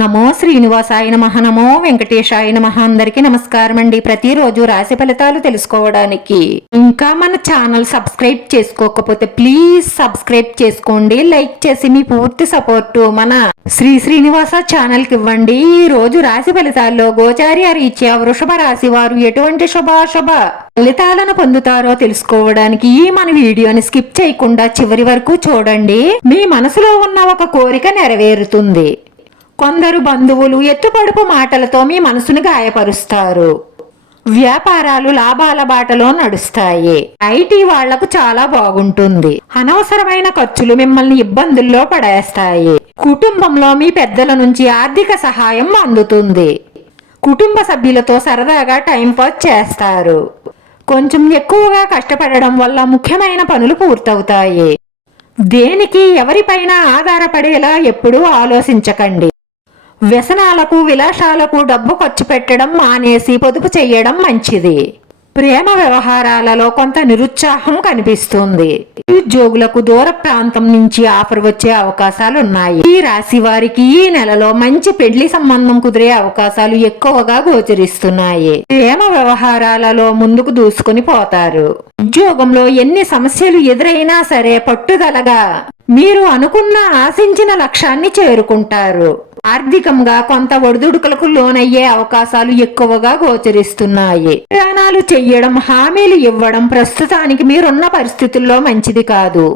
నమో శ్రీనివాసాయ నమః. నమో వెంకటేశాయ నమః. అందరికీ నమస్కారం అండి. ప్రతిరోజు రాశి ఫలితాలు తెలుసుకోవడానికి ఇంకా మన ఛానల్ సబ్స్క్రైబ్ చేసుకోకపోతే ప్లీజ్ సబ్స్క్రైబ్ చేసుకోండి. లైక్ చేసి మీ పూర్తి సపోర్ట్ మన శ్రీనివాస ఛానల్ కి ఇవ్వండి. ఈ రోజు రాశి ఫలితాల్లో గోచారి రీత్యా వృషభ రాశి వారు ఎటువంటి శుభాశుభ ఫలితాలను పొందుతారో తెలుసుకోవడానికి ఈ మన వీడియోని స్కిప్ చేయకుండా చివరి వరకు చూడండి. మీ మనసులో ఉన్న ఒక కోరిక నెరవేరుతుంది. కొందరు బంధువులు ఎత్తుపడుపు మాటలతో మీ మనసును గాయపరుస్తారు. వ్యాపారాలు లాభాల బాటలో నడుస్తాయి. ఐటీ వాళ్లకు చాలా బాగుంటుంది. అనవసరమైన ఖర్చులు మిమ్మల్ని ఇబ్బందుల్లో పడేస్తాయి. కుటుంబంలో మీ పెద్దల నుంచి ఆర్థిక సహాయం అందుతుంది. కుటుంబ సభ్యులతో సరదాగా టైంపాస్ చేస్తారు. కొంచెం ఎక్కువగా కష్టపడడం వల్ల ముఖ్యమైన పనులు పూర్తవుతాయి. దేనికి ఎవరిపైనా ఆధారపడేలా ఎప్పుడూ ఆలోచించకండి. వ్యసనాలకు విలాసాలకు డబ్బు ఖర్చు పెట్టడం మానేసి పొదుపు చేయడం మంచిది. ప్రేమ వ్యవహారాలలో కొంత నిరుత్సాహం కనిపిస్తుంది. ఉద్యోగులకు దూర ప్రాంతం నుంచి ఆఫర్ వచ్చే అవకాశాలు ఉన్నాయి. ఈ రాశి వారికి ఈ నెలలో మంచి పెళ్లి సంబంధం కుదిరే అవకాశాలు ఎక్కువగా గోచరిస్తున్నాయి. ప్రేమ వ్యవహారాలలో ముందుకు దూసుకుని పోతారు. ఉద్యోగంలో ఎన్ని సమస్యలు ఎదురైనా సరే పట్టుదలగా మీరు అనుకున్న ఆశించిన లక్ష్యాన్ని చేరుకుంటారు. ఆర్థికంగా కొంత ఒడిదుడుకులకు లోనయ్యే అవకాశాలు ఎక్కువగా గోచరిస్తున్నాయి. ప్రయాణాలు చెయ్యడం, హామీలు ఇవ్వడం ప్రస్తుతానికి మీరున్న పరిస్థితుల్లో మంచిది కాదు.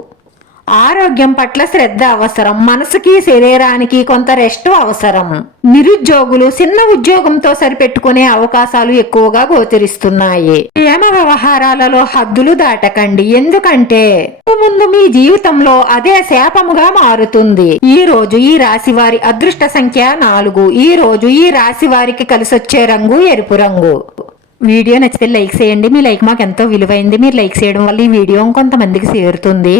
ఆరోగ్యం పట్ల శ్రద్ధ అవసరం. మనసుకి శరీరానికి కొంత రెస్ట్ అవసరం. నిరుద్యోగులు చిన్న ఉద్యోగంతో సరిపెట్టుకునే అవకాశాలు ఎక్కువగా గోచరిస్తున్నాయి. ప్రేమ వ్యవహారాలలో హద్దులు దాటకండి. ఎందుకంటే ముందు మీ జీవితంలో అదే శాపముగా మారుతుంది. ఈ రోజు ఈ రాశి వారి అదృష్ట సంఖ్య 4. ఈ రోజు ఈ రాశి వారికి కలిసొచ్చే రంగు ఎరుపు రంగు. వీడియో నచ్చితే లైక్ చేయండి. మీ లైక్ మాకు ఎంతో విలువైంది. మీరు లైక్ చేయడం వల్ల ఈ వీడియో కొంతమందికి చేరుతుంది.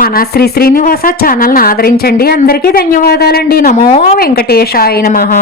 మన శ్రీనివాస ఛానల్ ని ఆదరించండి. అందరికీ ధన్యవాదాలండి. నమో వెంకటేశాయ నమః.